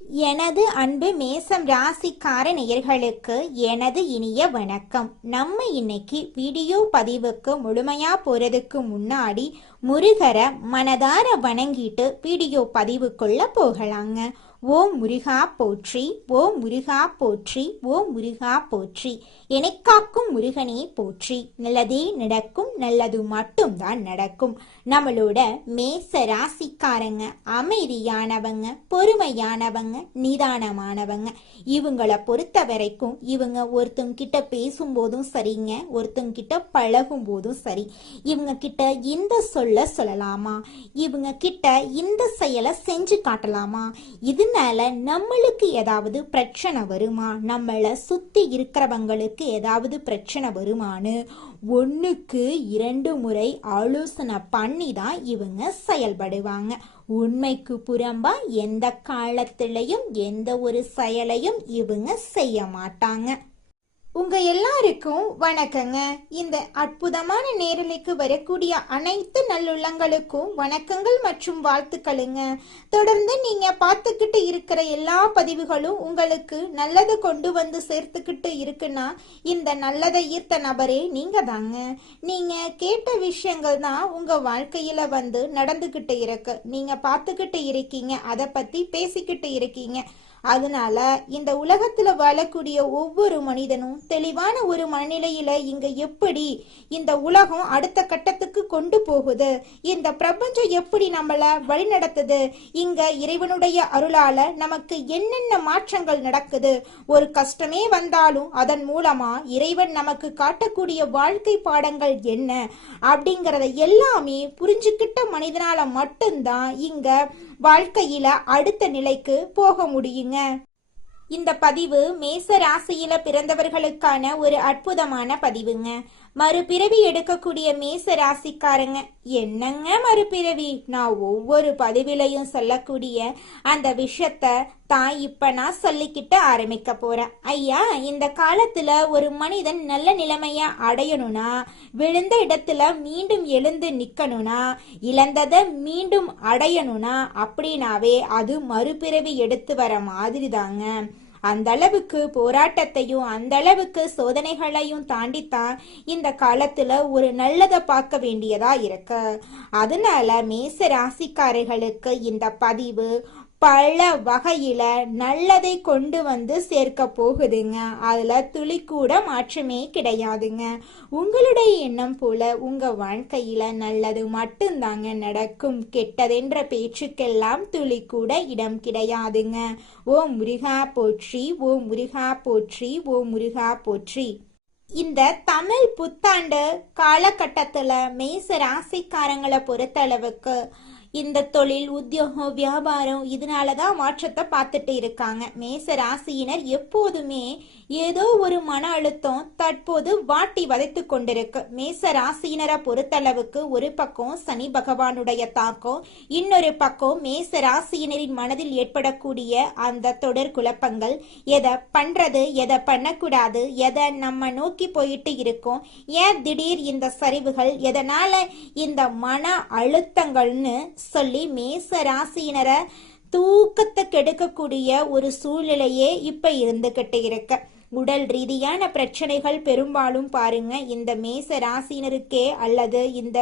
எனது அன்பு மேசம் ராசிக்கார நேயர்களுக்கு எனது இனிய வணக்கம். நம்ம இன்னைக்கு வீடியோ பதிவுக்கு முழுமையா போறதுக்கு முன்னாடி முருகரை மனதார வணங்கிட்டு வீடியோ பதிவுக்குள்ள போகலாங்க. ஓம் முருகா போற்றி, ஓம் முருகா போற்றி, ஓம் முருகா போற்றி. எனக்காக்கும் முருகனே போற்றி. நல்லதே நடக்கும், நல்லது மட்டும்தான் நடக்கும். நம்மளோட மேச ராசிக்காரங்க அமைதியானவங்க, பொறுமையானவங்க, நிதானமானவங்க. இவங்கள பொறுத்த வரைக்கும் இவங்க ஒருத்தங்க கிட்ட பேசும்போதும் சரிங்க, ஒருத்தங்க கிட்ட பழகும் போதும் சரி, இவங்க கிட்ட இந்த சொல்ல சொல்லலாமா, இவங்க கிட்ட இந்த செயலை செஞ்சு காட்டலாமா, இதனால நம்மளுக்கு ஏதாவது பிரச்சனை வருமா, நம்மளை சுத்தி இருக்கிறவங்களுக்கு ஏதாவது பிரச்சனை வருமானு ஒண்ணுக்கு 2 முறை ஆலோசனை பண்ணி தான் இவங்க செயல்படுவாங்க. உண்மைக்கு புறம்பா எந்த காலத்திலையும் எந்த ஒரு செயலையும் இவங்க செய்ய மாட்டாங்க. உங்க எல்லாருக்கும் வணக்கங்க. இந்த அற்புதமான நேரலைக்கு வரக்கூடிய அனைத்து நல்லுள்ளங்களுக்கும் வணக்கங்கள் மற்றும் வாழ்த்துக்களுங்க. தொடர்ந்து நீங்க பார்த்துக்கிட்டு இருக்கிற எல்லா பதிவுகளும் உங்களுக்கு நல்லதை கொண்டு வந்து சேர்த்துக்கிட்டு இருக்குன்னா இந்த நல்லதை ஈர்த்த நபரே நீங்க தாங்க. நீங்க கேட்ட விஷயங்கள் தான் உங்க வாழ்க்கையில வந்து நடந்துகிட்டு இருக்கு. நீங்க பார்த்துக்கிட்டு இருக்கீங்க, அதை பத்தி பேசிக்கிட்டு இருக்கீங்க. அதனால இந்த உலகத்துல வாழக்கூடிய ஒவ்வொரு மனிதனும் தெளிவான ஒரு மனநிலையில இங்க எப்படி இந்த உலகம் அடுத்த கட்டத்துக்கு கொண்டு போகுது, இந்த பிரபஞ்சம் எப்படி நம்மள வழிநடத்துது, இங்க இறைவனுடைய அருளால நமக்கு என்னென்ன மாற்றங்கள் நடக்குது, ஒரு கஷ்டமே வந்தாலும் அதன் மூலமா இறைவன் நமக்கு காட்டக்கூடிய வாழ்க்கை பாடங்கள் என்ன அப்படிங்கறத எல்லாமே புரிஞ்சுக்கிட்ட மனிதனால மட்டும்தான் இங்க வாழ்க்கையில அடுத்த நிலைக்கு போக முடியுங்க. இந்த பதிவு மேச ராசியில பிறந்தவர்களுக்கான ஒரு அற்புதமான பதிவுங்க. மறுபிறவி எடுக்கக்கூடிய மேச ராசிக்காரங்க, என்னங்க மறுபிறவி, நான் ஒவ்வொரு பதிவிலையும் சொல்லக்கூடிய அந்த விஷயத்த தான் இப்ப நான் சொல்லிக்கிட்டு ஆரம்பிக்க போறேன். ஐயா, இந்த காலத்துல ஒரு மனிதன் நல்ல நிலைமைய அடையணும்னா, விழுந்த இடத்துல மீண்டும் எழுந்து நிக்கணும்னா, இழந்ததை மீண்டும் அடையணும்னா அப்படின்னாவே அது மறுபிறவி எடுத்து வர மாதிரி தாங்க. அந்த அளவுக்கு போராட்டத்தையும் அந்த அளவுக்கு சோதனைகளையும் தாண்டித்தான் இந்த காலத்துல ஒரு நல்லதை பார்க்க வேண்டியதா இருக்கு. அதனால மேச ராசிக்காரர்களுக்கு இந்த பதிவு பல வகையில நல்லதை கொண்டு வந்து சேர்க்க போகுதுங்க. அதுல துளி கூட மாற்றமே கிடையாதுங்க. உங்களுடைய எண்ணம் போல உங்க வாழ்க்கையில நல்லது மட்டும்தாங்க நடக்கும். கெட்டதென்ற பேச்சுக்கெல்லாம் துளி கூட இடம் கிடையாதுங்க. ஓம் முருகா போற்றி, ஓம் முருகா போற்றி, ஓம் முருகா போற்றி. இந்த தமிழ் புத்தாண்டு காலகட்டத்துல மேச ராசிக்காரங்களை பொறுத்தளவுக்கு இந்த தொழில், உத்தியோகம், வியாபாரம் இதனாலதான் மாற்றத்தை பார்த்துட்டு இருக்காங்க. மேச ராசியினர் எப்போதுமே ஏதோ ஒரு மன அழுத்தம் தற்போது வாட்டி வதைத்து கொண்டிருக்கு. மேச ராசியினரை பொறுத்தளவுக்கு ஒரு பக்கம் சனி பகவானுடைய தாக்கம், இன்னொரு பக்கம் மேச ராசியினரின் மனதில் ஏற்படக்கூடிய அந்த தொடர் குழப்பங்கள், எதை பண்றது எதை பண்ணக்கூடாது, எதை நம்ம நோக்கி போயிட்டு இருக்கோம், ஏன் திடீர் இந்த சரிவுகள், எதனால இந்த மன அழுத்தங்கள்னு சொல்லி மேச ராசியினரை தூக்கத்தை கெடுக்கக்கூடிய ஒரு சூழ்நிலையே இப்ப இருந்துகிட்டு இருக்கு. உடல் ரீதியான பிரச்சனைகள் பெரும்பாலும் பாருங்க இந்த மேச ராசினருக்கே அல்லது இந்த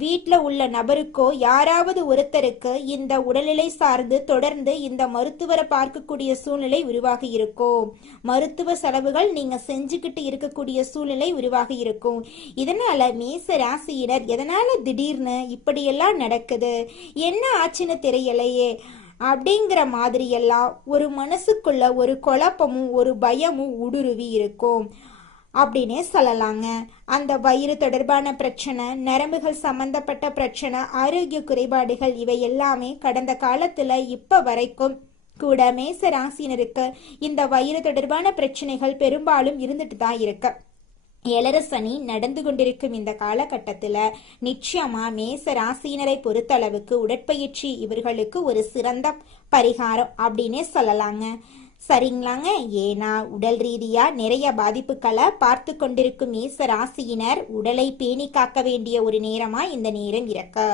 வீட்டில் உள்ள நபருக்கோ யாராவது ஒருத்தருக்கு இந்த உடல்நிலை சார்ந்து தொடர்ந்து இந்த மருத்துவரை பார்க்கக்கூடிய சூழ்நிலை உருவாகி இருக்கும். மருத்துவ செலவுகள் நீங்க செஞ்சுக்கிட்டு இருக்கக்கூடிய சூழ்நிலை உருவாகி இருக்கும். இதனால மேச ராசியினர் எதனால திடீர்னு இப்படியெல்லாம் நடக்குது, என்ன ஆச்சுன்னு தெரியலையே அப்படிங்கிற மாதிரி எல்லாம் ஒரு மனசுக்குள்ள ஒரு குழப்பமும் ஒரு பயமும் ஊடுருவி இருக்கும் அப்படின்னே சொல்லலாங்க. அந்த வயிறு தொடர்பான பிரச்சனை, நரம்புகள் சம்பந்தப்பட்ட பிரச்சனை, ஆரோக்கிய குறைபாடுகள் இவை எல்லாமே கடந்த காலத்துல இப்ப வரைக்கும் கூட மேச ராசினருக்கு இந்த வயிறு தொடர்பான பிரச்சனைகள் பெரும்பாலும் இருந்துட்டு தான் இருக்கு. ஏழரசனி நடந்து கொண்டிருக்கும் இந்த காலகட்டத்துல நிச்சயமா மேச ராசியினரை பொறுத்தளவுக்கு உடற்பயிற்சி இவர்களுக்கு ஒரு சிறந்த பரிகாரம் அப்படின்னே சொல்லலாங்க. சரிங்களாங்க. ஏன்னா உடல் ரீதியா நிறைய பாதிப்புகளை பார்த்து கொண்டிருக்கும் மேச ராசியினர் உடலை பேணி காக்க வேண்டிய ஒரு நேரமா இந்த நேரம் இருக்கு.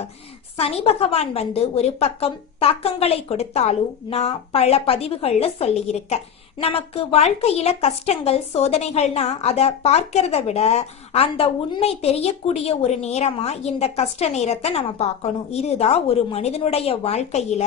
சனி பகவான் வந்து ஒரு பக்கம் தாக்கங்களை கொடுத்தாலும் நான் பல பதிவுகள்ல சொல்லியிருக்கேன். நமக்கு வாழ்க்கையில கஷ்டங்கள் சோதனைகள்னா அதை பார்க்கறத விட அந்த உண்மை தெரியக்கூடிய ஒரு நேரமா இந்த கஷ்ட நேரத்தை நம்ம பார்க்கணும். இதுதான் ஒரு மனிதனுடைய வாழ்க்கையில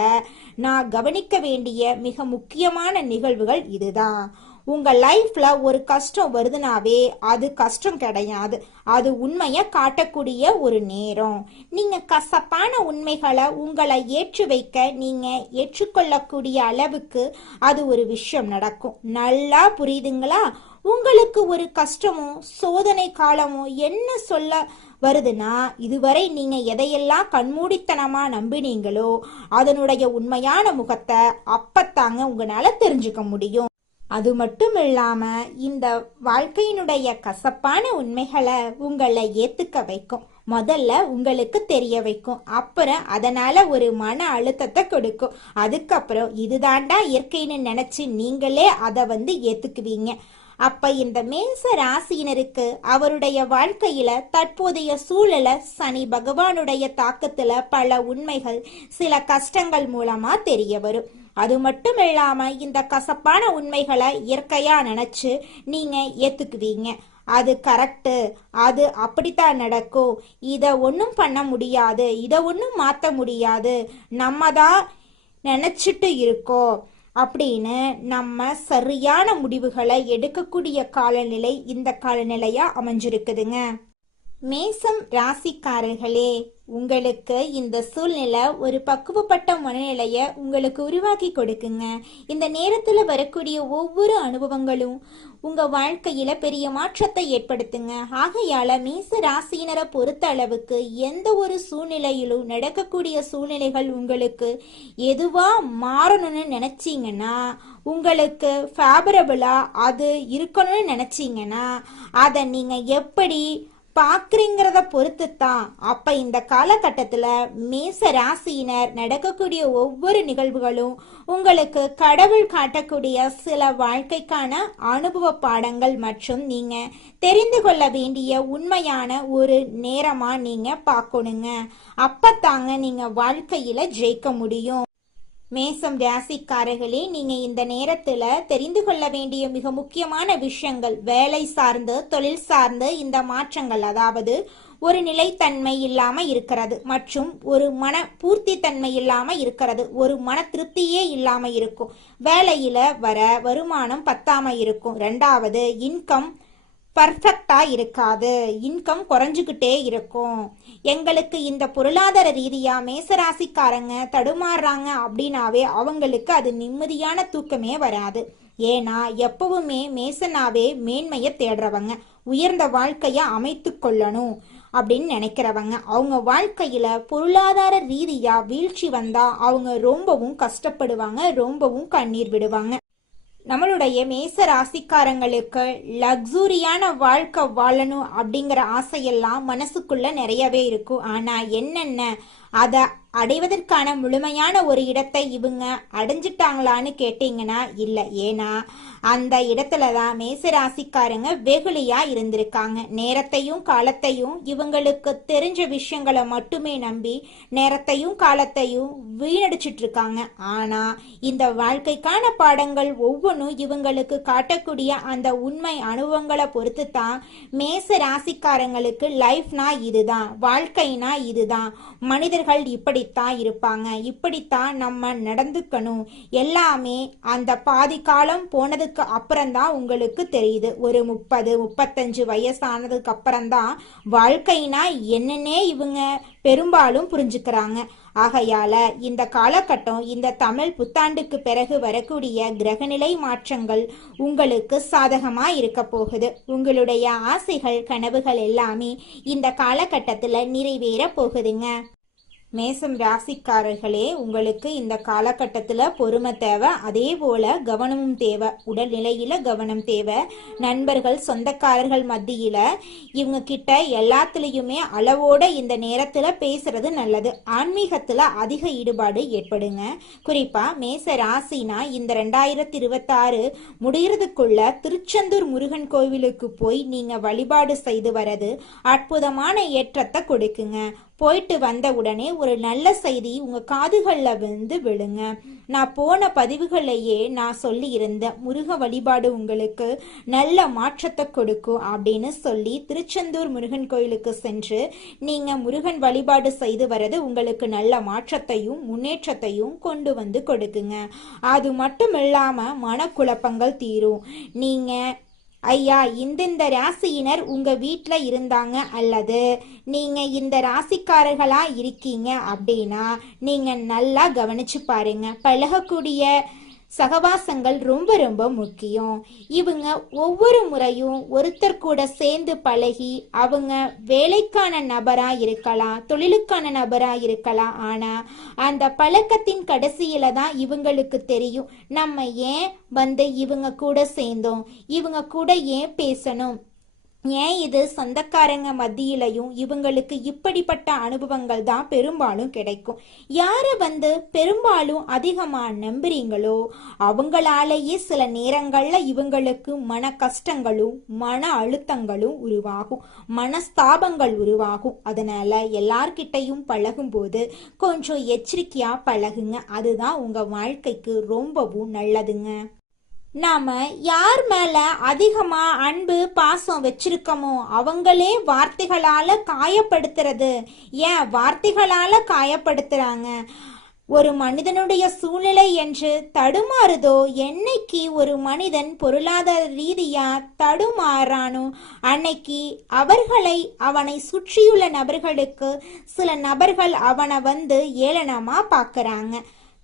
நான் கவனிக்க வேண்டிய மிக முக்கியமான நிகழ்வுகள். இதுதான் உங்க லைஃப்ல ஒரு கஷ்டம் வருதுனாவே அது கஷ்டம் கிடையாது, அது உண்மையை காட்டக்கூடிய ஒரு நேரம். நீங்க கசப்பான உண்மைகளை உங்களை ஏற்று வைக்க நீங்க ஏற்றுக்கொள்ளக்கூடிய அளவுக்கு அது ஒரு விஷயம் நடக்கும். நல்லா புரியுதுங்களா? உங்களுக்கு ஒரு கஷ்டமோ சோதனை காலமோ என்ன சொல்ல வருதுன்னா, இதுவரை நீங்க எதையெல்லாம் கண்மூடித்தனமா நம்பினீங்களோ அதனுடைய உண்மையான முகத்தை அப்பத்தாங்க உங்களால தெரிஞ்சுக்க முடியும். அது மட்டும் இல்லாம இந்த வாழ்க்கையினுடைய கசப்பான உண்மைகளை உங்களை ஏத்துக்க வைக்கும். முதல்ல உங்களுக்கு தெரிய வைக்கும், அப்புறம் அதனால ஒரு மன அழுத்தத்தை கொடுக்கும். அதுக்கப்புறம் இதுதாண்டா இயற்கைன்னு நினைச்சு நீங்களே அதை ஏத்துக்குவீங்க. அப்ப இந்த மேச ராசியினருக்கு அவருடைய வாழ்க்கையில தற்போதைய சூழல சனி பகவானுடைய தாக்கத்துல பல உண்மைகள் சில கஷ்டங்கள் மூலமா தெரிய வரும். அது மட்டும் இல்லாம இந்த கசப்பான உண்மைகளை இயற்கையா நினைச்சு நீங்க ஏத்துக்குவீங்க. அது கரெக்டு, அது அப்படித்தான் நடக்கும், இதை ஒன்றும் பண்ண முடியாது, இதை ஒன்றும் மாற்ற முடியாது, நம்ம தான் நினைச்சிட்டு இருக்கோம் அப்படின்னு நம்ம சரியான முடிவுகளை எடுக்கக்கூடிய காலநிலை இந்த காலநிலையா அமைஞ்சிருக்குதுங்க. மேசம் ராசிக்காரர்களே, உங்களுக்கு இந்த சூழ்நிலை ஒரு பக்குவப்பட்ட மனநிலைய உங்களுக்கு உருவாக்கி கொடுக்குங்க. இந்த நேரத்துல வரக்கூடிய ஒவ்வொரு அனுபவங்களும் உங்க வாழ்க்கையில பெரிய மாற்றத்தை ஏற்படுத்துங்க. ஆகையால மேச ராசியினரை பொறுத்த அளவுக்கு எந்த ஒரு சூழ்நிலையிலும் நடக்கக்கூடிய சூழ்நிலைகள் உங்களுக்கு எதுவா மாறணும்னு நினைச்சீங்கன்னா, உங்களுக்கு ஃபேவரபிளா அது இருக்கணும்னு நினைச்சீங்கன்னா அதை நீங்க எப்படி பாக்குறீங்கிறத பொறுத்து தான். அப்ப இந்த காலகட்டத்துல மேச ராசியினர் நடக்கக்கூடிய ஒவ்வொரு நிகழ்வுகளும் உங்களுக்கு கடவுள் காட்டக்கூடிய சில வாழ்க்கைக்கான அனுபவ பாடங்கள் மற்றும் நீங்க தெரிந்து கொள்ள வேண்டிய உண்மையான ஒரு நேரமா நீங்க பார்க்கணுங்க. அப்பத்தாங்க நீங்க வாழ்க்கையில ஜெயிக்க முடியும். மேசம் ராசிக்காரர்களே, நீங்க இந்த நேரத்துல தெரிந்து கொள்ள வேண்டிய மிக முக்கியமான விஷயங்கள் வேலை சார்ந்து தொழில் சார்ந்து இந்த மாற்றங்கள், அதாவது ஒரு நிலைத்தன்மை இல்லாம இருக்கிறது மற்றும் ஒரு மன பூர்த்தி தன்மை இல்லாம இருக்கிறது, ஒரு மன திருப்தியே இல்லாம இருக்கும், வேலையில வர வருமானம் பத்தாம இருக்கும், ரெண்டாவது இன்கம் பர்ஃபெக்டா இருக்காது, இன்கம் குறைஞ்சுக்கிட்டே இருக்கும். எங்களுக்கு இந்த பொருளாதார ரீதியா மேசராசிக்காரங்க தடுமாறுறாங்க அப்படின்னாவே அவங்களுக்கு அது நிம்மதியான தூக்கமே வராது. ஏன்னா எப்பவுமே மேசனாவே மேன்மையை தேடுறவங்க, உயர்ந்த வாழ்க்கைய அமைத்து கொள்ளணும் அப்படின்னு நினைக்கிறவங்க. அவங்க வாழ்க்கையில பொருளாதார ரீதியா வீழ்ச்சி வந்தா அவங்க ரொம்பவும் கஷ்டப்படுவாங்க, ரொம்பவும் கண்ணீர் விடுவாங்க. நம்மளுடைய மேச ராசிக்காரங்களுக்கு லக்ஸூரியான வாழ்க்கை வாழணும் அப்படிங்கிற ஆசையெல்லாம் மனசுக்குள்ள நிறையவே இருக்கும். ஆனா என்னென்ன அதை அடைவதற்கான முழுமையான ஒரு இடத்தை இவங்க அடைஞ்சிட்டாங்களான்னு கேட்டீங்கன்னா இல்லை. ஏன்னா அந்த இடத்துல தான் மேசராசிக்காரங்க வெகுளியா இருந்திருக்காங்க. நேரத்தையும் காலத்தையும் இவங்களுக்கு தெரிஞ்ச விஷயங்களை மட்டுமே நம்பி நேரத்தையும் காலத்தையும் வீணடிச்சிட்டு இருக்காங்க. ஆனா இந்த வாழ்க்கைக்கான பாடங்கள் ஒவ்வொன்றும் இவங்களுக்கு காட்டக்கூடிய அந்த உண்மை அனுபவங்களை பொறுத்து தான் மேச ராசிக்காரங்களுக்கு லைஃப்னா இதுதான், வாழ்க்கைனா இதுதான், மனிதர்கள் இப்படித்தான் இருப்பாங்க, இப்படித்தான் நம்ம நடந்துக்கணும், எல்லாமே அந்த பாதி காலம் போனதுக்கு அப்புறம்தான் உங்களுக்கு தெரியுது. ஒரு 30-35 வயசானதுக்கு அப்புறம்தான் வாழ்க்கைனா என்னன்னே இவங்க பெரும்பாலும் புரிஞ்சுக்கிறாங்க. ஆகையால இந்த காலகட்டம், இந்த தமிழ் புத்தாண்டுக்கு பிறகு வரக்கூடிய கிரகநிலை மாற்றங்கள் உங்களுக்கு சாதகமா இருக்க போகுது. உங்களுடைய ஆசைகள் கனவுகள் எல்லாமே இந்த காலகட்டத்துல நிறைவேற போகுதுங்க. மேசம் ராசிக்காரர்களே, உங்களுக்கு இந்த காலகட்டத்தில் பொறுமை தேவை, அதே போல கவனமும் தேவை. உடல்நிலையில கவனம் தேவை. நண்பர்கள் சொந்தக்காரர்கள் மத்தியில இவங்க கிட்ட எல்லாத்துலேயுமே அளவோட இந்த நேரத்தில் பேசுறது நல்லது. ஆன்மீகத்தில் அதிக ஈடுபாடு ஏற்படுங்க. குறிப்பா மேச ராசினா இந்த 2026 முடிகிறதுக்குள்ள திருச்செந்தூர் முருகன் கோவிலுக்கு போய் நீங்க வழிபாடு செய்து வரது அற்புதமான ஏற்றத்தை கொடுக்குங்க. போயிட்டு வந்த உடனே ஒரு நல்ல செய்தி உங்க காதுகளில் வந்து விழுங்க. நான் போன பதிவுகளையே நான் சொல்லி இருந்தேன், முருக வழிபாடு உங்களுக்கு நல்ல மாற்றத்தை கொடுக்கும் அப்படின்னு சொல்லி திருச்செந்தூர் முருகன் கோயிலுக்கு சென்று நீங்க முருகன் வழிபாடு செய்து வரது உங்களுக்கு நல்ல மாற்றத்தையும் முன்னேற்றத்தையும் கொண்டு வந்து கொடுக்குங்க. அது மட்டும் இல்லாம மனக்குழப்பங்கள் தீரும். நீங்க ஐயா இந்த ராசியினர் உங்க வீட்டில் இருந்தாங்க அல்லது நீங்க இந்த ராசிக்காரர்களா இருக்கீங்க அப்படின்னா நீங்க நல்லா கவனிச்சு பாருங்க. பழகக்கூடிய சகவாசங்கள் ரொம்ப ரொம்ப முக்கியம். இவங்க ஒவ்வொரு முறையும் ஒருத்தர் கூட சேர்ந்து பழகி அவங்க வேலைக்கான நபரா இருக்கலாம், தொழிலுக்கான நபரா இருக்கலாம். ஆனா அந்த பழக்கத்தின் கடைசியில தான் இவங்களுக்கு தெரியும் நம்ம ஏன் வந்து இவங்க கூட சேர்ந்தோம், இவங்க கூட ஏன் பேசணும், ஏன் இது சொந்தக்காரங்க மத்தியிலையும் இவங்களுக்கு இப்படிப்பட்ட அனுபவங்கள் தான் பெரும்பாலும் கிடைக்கும். யாரை வந்து பெரும்பாலும் அதிகமா நம்புறீங்களோ அவங்களாலேயே சில நேரங்கள்ல இவங்களுக்கு மன கஷ்டங்களும் மன அழுத்தங்களும் உருவாகும், மனஸ்தாபங்கள் உருவாகும். அதனால எல்லார்கிட்டையும் பழகும் போது கொஞ்சம் எச்சரிக்கையா பழகுங்க. அதுதான் உங்க வாழ்க்கைக்கு ரொம்பவும் நல்லதுங்க. நாம யார் மேல அதிகமா அன்பு பாசம் வச்சிருக்கோமோ அவங்களே வார்த்தைகளால காயப்படுத்துறது. ஏன் வார்த்தைகளால காயப்படுத்துறாங்க? ஒரு மனிதனுடைய சூழ்நிலை என்று தடுமாறுதோ, என்னைக்கு ஒரு மனிதன் பொருளாதார ரீதியா தடுமாறானோ அன்னைக்கு அவனை சுற்றியுள்ள நபர்களுக்கு சில நபர்கள் அவனை வந்து ஏளனமா பாக்குறாங்க,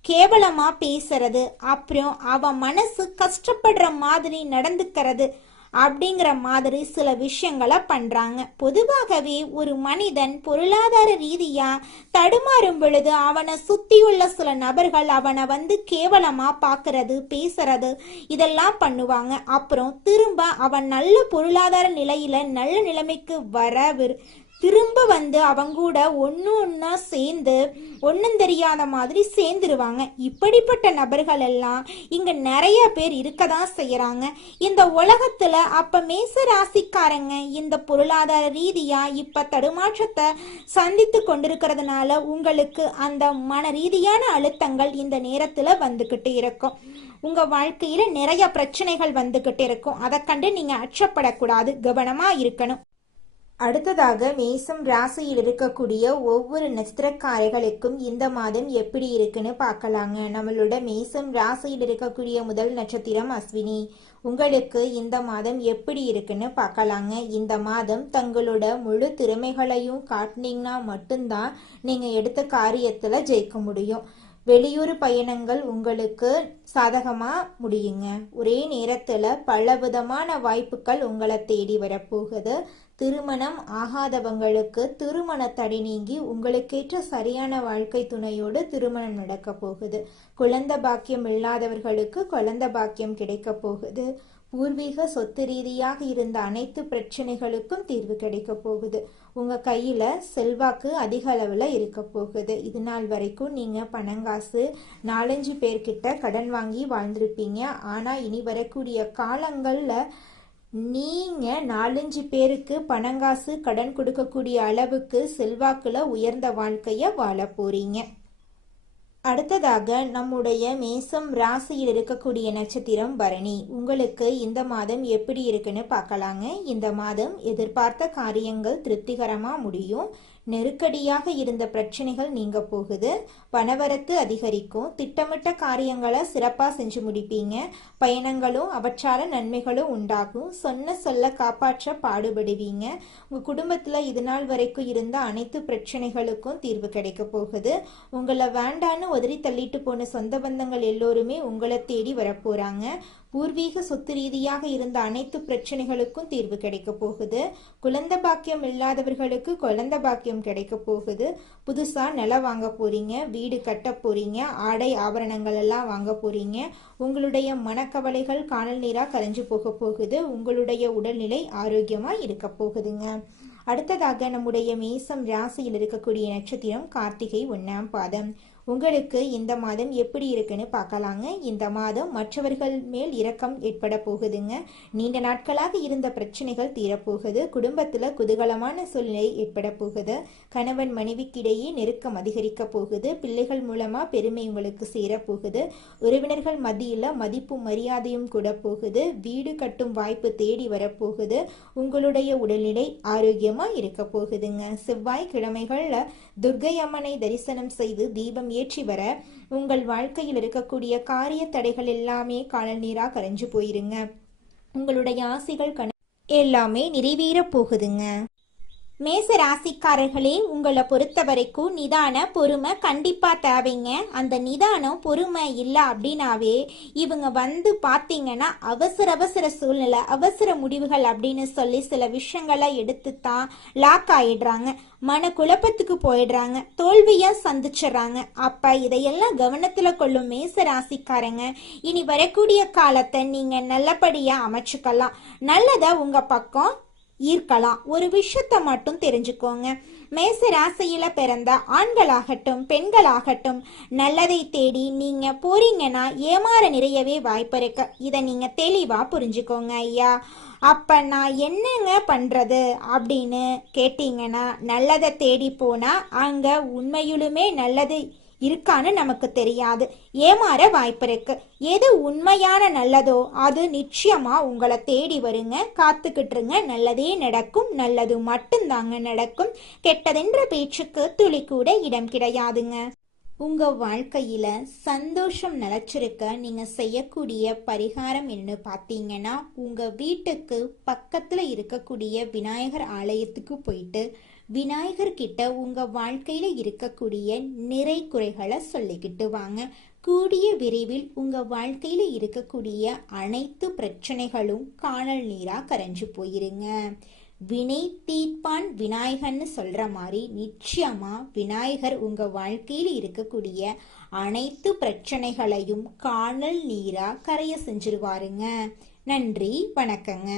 கேவலமா பேசுறது, அப்புறம் அவன் மனசு கஷ்டப்படுற மாதிரி நடந்துக்கிறது அப்படிங்கிற மாதிரி சில விஷயங்களை பண்றாங்க. பொதுவாகவே ஒரு மனிதன் பொருளாதார ரீதியா தடுமாறும் பொழுது அவனை சுத்தியுள்ள சில நபர்கள் அவனை வந்து கேவலமா பாக்குறது, பேசுறது இதெல்லாம் பண்ணுவாங்க. அப்புறம் திரும்ப அவன் நல்ல பொருளாதார நிலையில நல்ல நிலைமைக்கு திரும்ப வந்து அவங்க கூட ஒன்னா சேர்ந்து ஒன்னும் தெரியாத மாதிரி சேர்ந்துருவாங்க. இப்படிப்பட்ட நபர்கள் எல்லாம் இங்க நிறைய பேர் இருக்கதான் செய்யறாங்க இந்த உலகத்துல. அப்ப மேச ராசிக்காரங்க இந்த பொருளாதார ரீதியா இப்ப தடுமாற்றத்தை சந்தித்து கொண்டிருக்கிறதுனால உங்களுக்கு அந்த மன ரீதியான அழுத்தங்கள் இந்த நேரத்துல வந்துகிட்டு இருக்கும். உங்க வாழ்க்கையில நிறைய பிரச்சனைகள் வந்துகிட்டு இருக்கும். அதை கண்டு நீங்க அச்சப்படக்கூடாது, கவனமா இருக்கணும். அடுத்ததாக மேசம் ராசியில் இருக்கக்கூடிய ஒவ்வொரு நட்சத்திரக்காரர்களுக்கும் இந்த மாதம் எப்படி இருக்குன்னு பார்க்கலாங்க. நம்மளோட மேசம் ராசியில் இருக்கக்கூடிய முதல் நட்சத்திரம் அஸ்வினி. உங்களுக்கு இந்த மாதம் எப்படி இருக்குன்னு பார்க்கலாங்க. இந்த மாதம் தங்களோட முழு திறமைகளையும் காட்டினீங்கன்னா மட்டும்தான் நீங்க எடுத்த காரியத்துல ஜெயிக்க முடியும். வெளியூர் பயணங்கள் உங்களுக்கு சாதகமா முடியுங்க. ஒரே நேரத்துல பலவிதமான வாய்ப்புகள் உங்களை தேடி வரப்போகுது. திருமணம் ஆகாதவங்களுக்கு திருமண தடை நீங்கி உங்களுக்கேற்ற சரியான வாழ்க்கை துணையோடு திருமணம் நடக்க போகுது. குழந்தை பாக்கியம் இல்லாதவர்களுக்கு குழந்தை பாக்கியம் கிடைக்க போகுது. பூர்வீக சொத்து ரீதியாக இருந்த அனைத்து பிரச்சனைகளுக்கும் தீர்வு கிடைக்க போகுது. உங்க கையில செல்வாக்கு அதிக அளவுல இருக்க போகுது. இது நாள் வரைக்கும் நீங்க பணங்காசு 4-5 பேர்கிட்ட கடன் வாங்கி வாழ்ந்திருப்பீங்க. ஆனா இனி வரக்கூடிய காலங்கள்ல நீங்க 4-5 பேருக்கு பணங்காசு கடன் கொடுக்கக்கூடிய அளவுக்கு செல்வாக்குல உயர்ந்த வாழ்க்கைய வாழ போறீங்க. அடுத்ததாக நம்முடைய மேசம் ராசியில் இருக்கக்கூடிய நட்சத்திரம் பரணி. உங்களுக்கு இந்த மாதம் எப்படி இருக்குன்னு பார்க்கலாங்க. இந்த மாதம் எதிர்பார்த்த காரியங்கள் திருப்திகரமா முடியும். நெருக்கடியாக இருந்த பிரச்சனைகள் நீங்க போகுது. பணவரத்து அதிகரிக்கும். திட்டமிட்ட காரியங்களை சிறப்பா செஞ்சு முடிப்பீங்க. பயணங்களும் அவற்றால நன்மைகளும் உண்டாகும். சொன்ன சொல்ல காப்பாற்ற பாடுபடுவீங்க. உங்க குடும்பத்துல இது நாள் வரைக்கும் இருந்த அனைத்து பிரச்சனைகளுக்கும் தீர்வு கிடைக்க போகுது. உங்களை வேண்டான்னு உதறி தள்ளிட்டு போன சொந்த பந்தங்கள் எல்லோருமே உங்களை தேடி வரப்போறாங்க. பூர்வீக சொத்து ரீதியாக இருந்த அனைத்து பிரச்சனைகளுக்கும் தீர்வு கிடைக்க போகுது. குழந்தை பாக்கியம் இல்லாதவர்களுக்கு குழந்தை பாக்கியம் கிடைக்க போகுது. புதுசா நிலம் வாங்க போறீங்க, வீடு கட்ட போறீங்க, ஆடை ஆபரணங்கள் எல்லாம் வாங்க போறீங்க. உங்களுடைய மனக்கவலைகள் காணல் நீரா கரைஞ்சு போக போகுது. உங்களுடைய உடல்நிலை ஆரோக்கியமா இருக்க போகுதுங்க. அடுத்ததாக நம்முடைய மேசம் ராசியில் இருக்கக்கூடிய நட்சத்திரம் கார்த்திகை 1ஆம் பாதம். உங்களுக்கு இந்த மாதம் எப்படி இருக்குன்னு பார்க்கலாங்க. இந்த மாதம் மற்றவர்கள் மேல் இரக்கம் ஏற்பட போகுதுங்க. நீண்ட நாட்களாக இருந்த பிரச்சனைகள் தீரப்போகுது. குடும்பத்துல குதூகலமான சூழ்நிலை ஏற்பட போகுது. கணவன் மனைவிக்கிடையே நெருக்கம் அதிகரிக்க போகுது. பிள்ளைகள் மூலமா பெருமை உங்களுக்கு சேரப்போகுது. உறவினர்கள் மத்தியில மதிப்பும் மரியாதையும் கூட போகுது. வீடு கட்டும் வாய்ப்பு தேடி வரப்போகுது. உங்களுடைய உடல்நிலை ஆரோக்கியமா இருக்க போகுதுங்க. செவ்வாய்க்கிழமைகள்ல துர்க்கை அம்மனை தரிசனம் செய்து தீபம் ஏற்றி வர உங்கள் வாழ்க்கையில் இருக்கக்கூடிய காரிய தடைகள் எல்லாமே காணல் நீரா கரைஞ்சு போயிருங்க. உங்களுடைய ஆசைகள் எல்லாமே நிறைவேற போகுதுங்க. மேச ராசிக்காரர்களே, உங்களை பொறுத்த வரைக்கும் நிதான பொறுமை கண்டிப்பா தேவைங்க. அந்த நிதானம் பொறுமை இல்லை அப்படின்னாவே இவங்க பார்த்தீங்கன்னா அவசர சூழ்நிலை, அவசர முடிவுகள் அப்படின்னு சொல்லி சில விஷயங்களை எடுத்துத்தான் லாக் ஆயிடுறாங்க. மன குழப்பத்துக்கு போயிடுறாங்க, தோல்வியா சந்திச்சிடறாங்க. அப்ப இதையெல்லாம் கவனத்துல கொள்ளும் மேச ராசிக்காரங்க, இனி வரக்கூடிய காலத்தை நீங்க நல்லபடியா அமைச்சுக்கலாம். நல்லதை உங்க பக்கம் ஈர்க்கலாம். ஒரு விஷயத்த மட்டும் தெரிஞ்சுக்கோங்க. மேச ராசியில பிறந்த ஆண்களாகட்டும் பெண்களாகட்டும் நல்லதை தேடி நீங்க போறீங்கன்னா ஏமாற நிறையவே வாய்ப்பு இருக்கு. இதை நீங்க தெளிவா புரிஞ்சுக்கோங்க ஐயா. அப்ப நான் என்னங்க பண்றது அப்படின்னு கேட்டீங்கன்னா, நல்லதை தேடி போனா அங்க உண்மையிலுமே நல்லது இருக்கான்னு நமக்கு தெரியாது, ஏமாற வாய்ப்பு இருக்கு. எது உண்மையான நல்லதோ அது நிச்சயமா உங்களை தேடி வருங்க. காத்துக்கிட்டுருங்க, நல்லதே நடக்கும். நல்லது மட்டும்தாங்க நடக்கும். கெட்டதென்ற பேச்சுக்கு துளி கூட இடம் கிடையாதுங்க. உங்க வாழ்க்கையில சந்தோஷம் நிலைச்சிருக்க நீங்க செய்யக்கூடிய பரிகாரம் என்னன்னு பார்த்தீங்கன்னா, உங்க வீட்டுக்கு பக்கத்துல இருக்கக்கூடிய விநாயகர் ஆலயத்துக்கு போயிட்டு விநாயகர் கிட்ட உங்க வாழ்க்கையில இருக்கக்கூடிய நிறை குறைகளை சொல்லிக்கிட்டு வாங்க. கூடிய விரைவில் உங்க வாழ்க்கையில இருக்கக்கூடிய அனைத்து பிரச்சனைகளும் காணல் நீரா கரைஞ்சு போயிருங்க. வினை தீர்ப்பான் விநாயகர்னு சொல்ற மாதிரி நிச்சயமா விநாயகர் உங்க வாழ்க்கையில் இருக்கக்கூடிய அனைத்து பிரச்சனைகளையும் காணல் நீரா கரைய செஞ்சிருவாருங்க. நன்றி, வணக்கங்க.